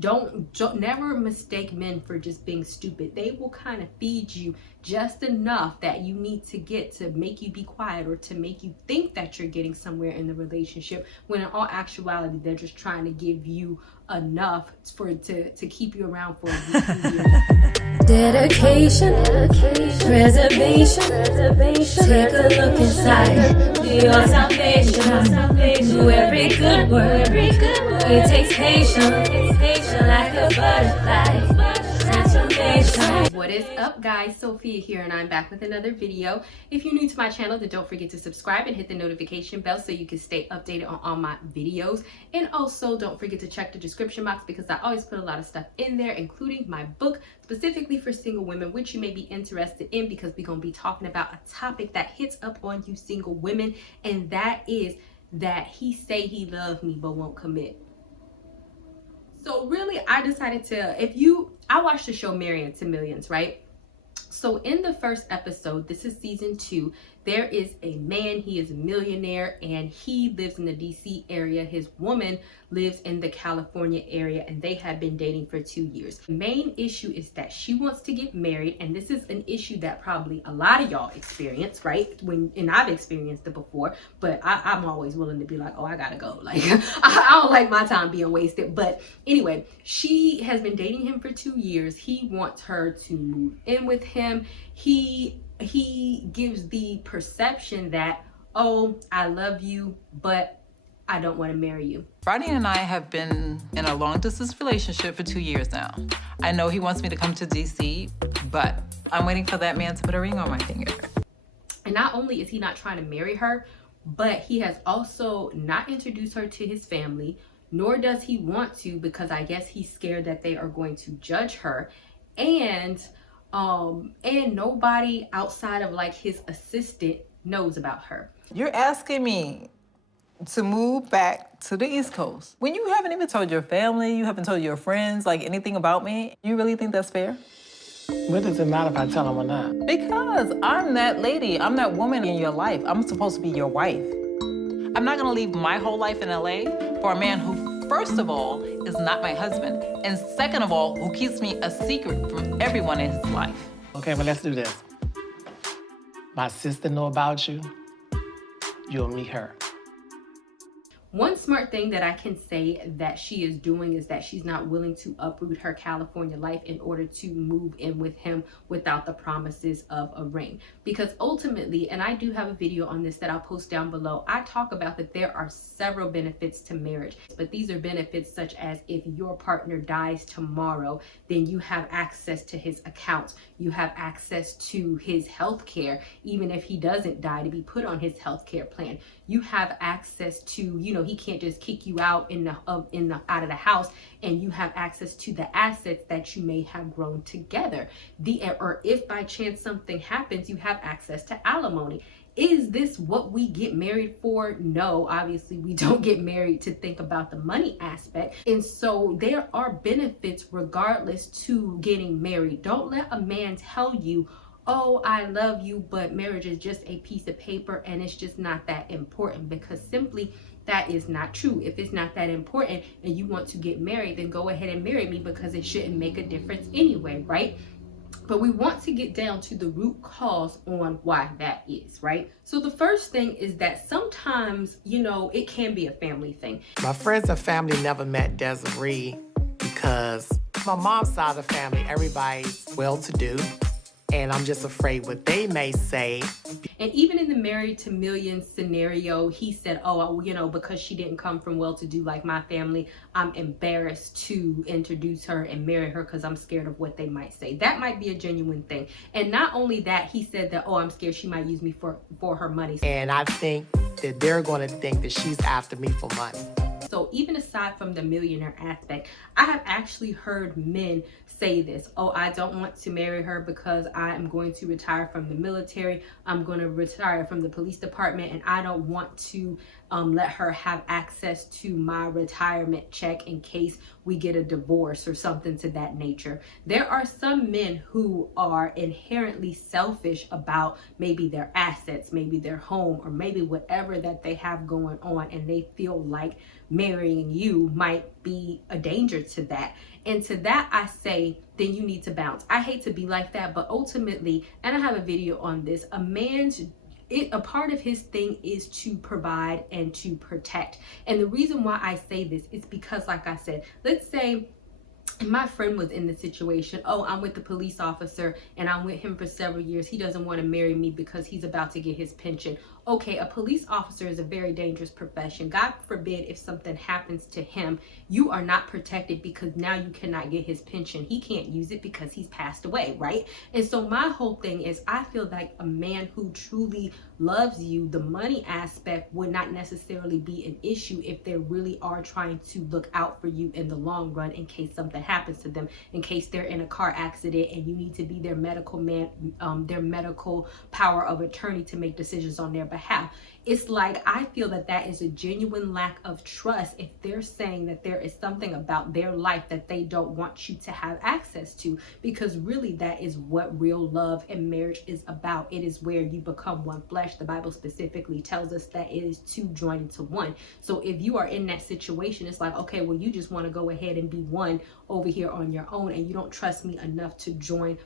Don't never mistake men for just being stupid. They will kind of feed you just enough that you need to get to make you be quiet, or to make you think that you're getting somewhere in the relationship, when in all actuality they're just trying to give you enough to keep you around for a few years. Dedication, preservation, take a look inside your salvation. Do every good work, it takes patience, like a butterfly. What is up, guys? Sophia here, and I'm back with another video. If you're new to my channel, then don't forget to subscribe and hit the notification bell so you can stay updated on all my videos. And also don't forget to check the description box, because I always put a lot of stuff in there, including my book specifically for single women, which you may be interested in, because we're going to be talking about a topic that hits up on you single women, and that is that he say he loves me but won't commit. So really, I decided to, I watched the show Married to Millions, right? So in the first episode, this is season 2, there is a man, he is a millionaire, and he lives in the DC area. His woman lives in the California area, and they have been dating for 2 years. The main issue is that she wants to get married, and this is an issue that probably a lot of y'all experience, right? And I've experienced it before, but I'm always willing to be like, oh, I gotta go. Like, I don't like my time being wasted. But anyway, she has been dating him for 2 years. He wants her to move in with him. He gives the perception that, oh, I love you, but I don't want to marry you. Rodney and I have been in a long distance relationship for 2 years now. I know he wants me to come to DC, but I'm waiting for that man to put a ring on my finger. And not only is he not trying to marry her, but he has also not introduced her to his family, nor does he want to, because I guess he's scared that they are going to judge her. And nobody outside of like his assistant knows about her. You're asking me to move back to the East Coast when you haven't even told your family, you haven't told your friends like anything about me. You really think that's fair? What does it matter if I tell him or not? Because I'm that lady, I'm that woman in your life. I'm supposed to be your wife. I'm not gonna leave my whole life in LA for a man who, first of all, is not my husband, and second of all, who keeps me a secret from everyone in his life. Okay, well, let's do this. My sister know about you. You'll meet her. One smart thing that I can say that she is doing is that she's not willing to uproot her California life in order to move in with him without the promises of a ring. Because ultimately, and I do have a video on this that I'll post down below, I talk about that there are several benefits to marriage. But these are benefits such as if your partner dies tomorrow, then you have access to his accounts. You have access to his health care, even if he doesn't die, to be put on his health care plan. You have access to, he can't just kick you out out of the house, and you have access to the assets that you may have grown together. Or if by chance something happens, you have access to alimony. Is this what we get married for? No, obviously we don't get married to think about the money aspect. And so there are benefits regardless to getting married. Don't let a man tell you, oh, I love you, but marriage is just a piece of paper and it's just not that important, because simply that is not true. If it's not that important and you want to get married, then go ahead and marry me, because it shouldn't make a difference anyway, right? But we want to get down to the root cause on why that is, right? So the first thing is that sometimes, it can be a family thing. My friends and family never met Desiry because my mom's side of the family, everybody's well-to-do. And I'm just afraid what they may say. And even in the Married to Millions scenario, he said, oh, because she didn't come from well-to-do like my family, I'm embarrassed to introduce her and marry her because I'm scared of what they might say. That might be a genuine thing. And not only that, he said that, oh, I'm scared she might use me for her money. And I think that they're going to think that she's after me for money. So even aside from the millionaire aspect, I have actually heard men say this, oh, I don't want to marry her because I am going to retire from the military. I'm going to retire from the police department, and I don't want to let her have access to my retirement check in case we get a divorce or something to that nature. There are some men who are inherently selfish about maybe their assets, maybe their home, or maybe whatever that they have going on, and they feel like marrying you might be a danger to that. And to that I say, then you need to bounce. I hate to be like that, but ultimately, and I have a video on this, a part of his thing is to provide and to protect. And the reason why I say this is because, like I said, let's say my friend was in the situation, oh, I'm with the police officer and I'm with him for several years. He doesn't want to marry me because he's about to get his pension. Okay, a police officer is a very dangerous profession. God forbid if something happens to him, you are not protected because now you cannot get his pension. He can't use it because he's passed away, right? And so my whole thing is, I feel like a man who truly loves you, the money aspect would not necessarily be an issue if they really are trying to look out for you in the long run in case something happens to them, in case they're in a car accident and you need to be their medical man, their medical power of attorney to make decisions on their behalf. It's like, I feel that that is a genuine lack of trust if they're saying that there is something about their life that they don't want you to have access to, because really that is what real love and marriage is about. It is where you become one flesh. The Bible specifically tells us that it is two joined into one. So if you are in that situation, it's like, okay, well, you just want to go ahead and be one over here on your own, and you don't trust me enough to join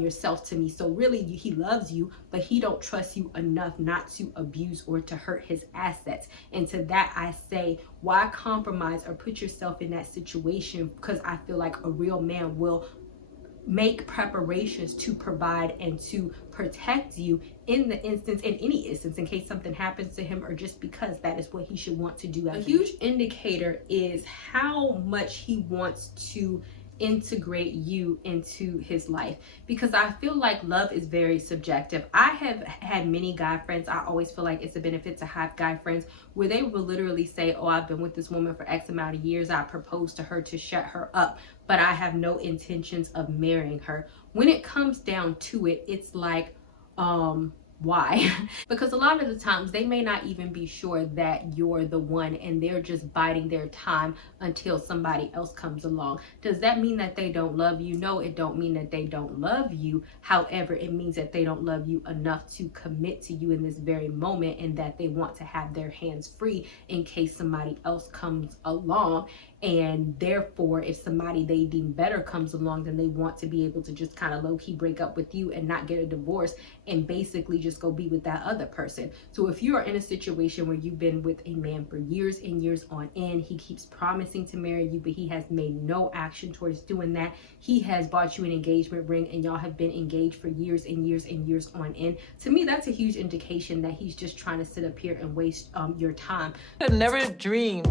yourself to me. So really, he loves you, but he don't trust you enough not to abuse or to hurt his assets. And to that I say, why compromise or put yourself in that situation? Because I feel like a real man will make preparations to provide and to protect you in any instance, in case something happens to him, or just because that is what he should want to do. A huge indicator is how much he wants to integrate you into his life, because I feel like love is very subjective. I have had many guy friends. I always feel like it's a benefit to have guy friends where they will literally say, oh, I've been with this woman for X amount of years. I proposed to her to shut her up, but I have no intentions of marrying her. When it comes down to it, it's like, why? Because a lot of the times they may not even be sure that you're the one, and they're just biding their time until somebody else comes along. Does that mean that they don't love you? No, it don't mean that they don't love you. However, it means that they don't love you enough to commit to you in this very moment, and that they want to have their hands free in case somebody else comes along. And therefore, if somebody they deem better comes along, then they want to be able to just kind of low-key break up with you and not get a divorce and basically just go be with that other person. So if you are in a situation where you've been with a man for years and years on end, he keeps promising to marry you, but he has made no action towards doing that. He has bought you an engagement ring and y'all have been engaged for years and years and years on end. To me, that's a huge indication that he's just trying to sit up here and waste your time. I've never dreamed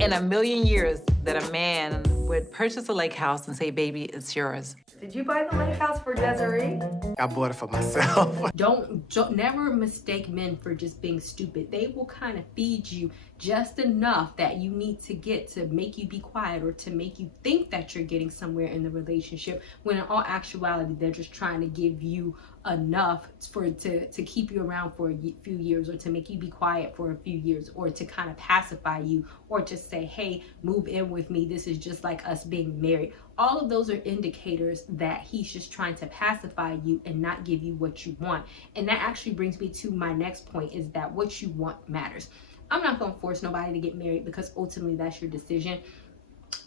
in a million years that a man would purchase a lake house and say, baby, it's yours. Did you buy the lake house for Desiree? I bought it for myself. Don't never mistake men for just being stupid. They will kind of feed you just enough that you need to get to make you be quiet, or to make you think that you're getting somewhere in the relationship, when in all actuality they're just trying to give you enough to keep you around for a few years, or to make you be quiet for a few years, or to kind of pacify you, or to say, hey, move in with me, this is just like us being married. All of those are indicators that he's just trying to pacify you and not give you what you want. And that actually brings me to my next point, is that what you want matters. I'm not going to force nobody to get married, because ultimately that's your decision.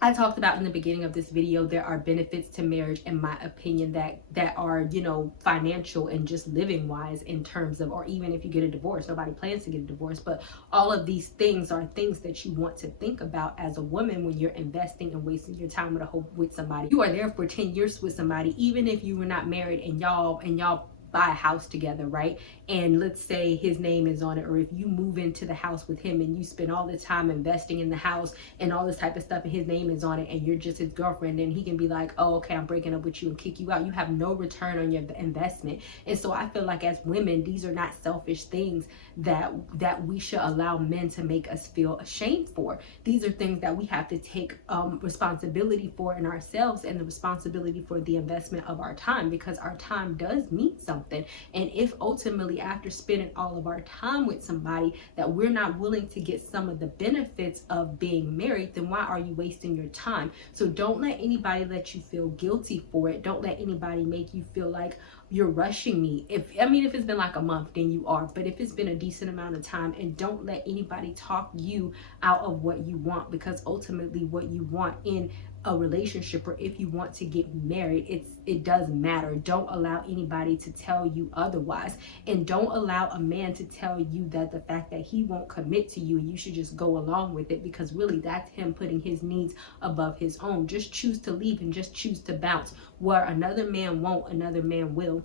I talked about in the beginning of this video, there are benefits to marriage, in my opinion, that are, you know, financial and just living wise, in terms of, or even if you get a divorce, nobody plans to get a divorce, but all of these things are things that you want to think about as a woman when you're investing and wasting your time with somebody. You are there for 10 years with somebody, even if you were not married, and y'all buy a house together, right? And let's say his name is on it, or if you move into the house with him and you spend all the time investing in the house and all this type of stuff, and his name is on it, and you're just his girlfriend, then he can be like, oh, okay, I'm breaking up with you, and kick you out. You have no return on your investment. And so I feel like as women, these are not selfish things that we should allow men to make us feel ashamed for. These are things that we have to take responsibility for in ourselves, and the responsibility for the investment of our time, because our time does mean something. something. And if ultimately after spending all of our time with somebody that we're not willing to get some of the benefits of being married, then why are you wasting your time? So don't let anybody let you feel guilty for it. Don't let anybody make you feel like you're rushing me. If it's been like a month, then you are. But if it's been a decent amount of time, and don't let anybody talk you out of what you want, because ultimately what you want in a relationship, or if you want to get married, it does matter. Don't allow anybody to tell you otherwise, and don't allow a man to tell you that the fact that he won't commit to you, you should just go along with it, because really that's him putting his needs above his own. Just choose to leave and just choose to bounce. Where another man won't, another man will.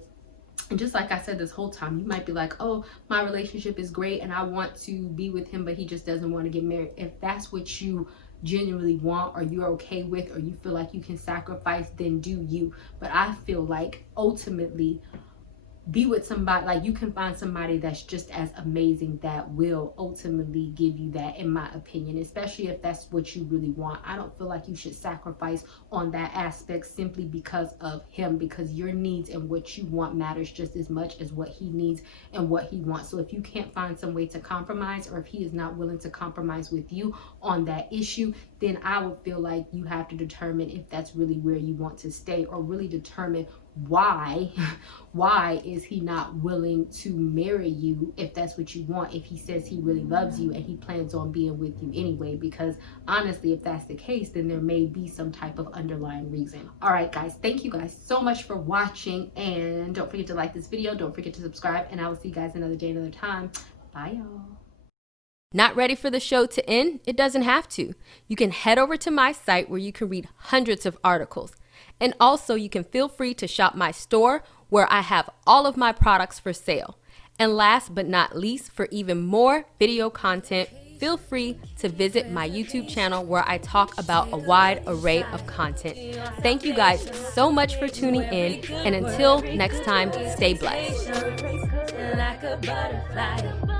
And just like I said this whole time, you might be like, oh, my relationship is great and I want to be with him, but he just doesn't want to get married. If that's what you genuinely want, or you're okay with, or you feel like you can sacrifice, then do you. But I feel like ultimately, be with somebody, like you can find somebody that's just as amazing that will ultimately give you that, in my opinion, especially if that's what you really want. I don't feel like you should sacrifice on that aspect simply because of him, because your needs and what you want matters just as much as what he needs and what he wants. So if you can't find some way to compromise, or if he is not willing to compromise with you on that issue, then I would feel like you have to determine if that's really where you want to stay, or really determine why is he not willing to marry you if that's what you want, if he says he really loves you and he plans on being with you anyway. Because honestly, if that's the case, then there may be some type of underlying reason. All right guys, thank you guys so much for watching, and don't forget to like this video, don't forget to subscribe, and I will see you guys another day, another time. Bye y'all. Not ready for the show to end? It doesn't have to. You can head over to my site where you can read hundreds of articles. And also you can feel free to shop my store where I have all of my products for sale. And last but not least, for even more video content, feel free to visit my YouTube channel where I talk about a wide array of content. Thank you guys so much for tuning in, and until next time, stay blessed. Like a butterfly.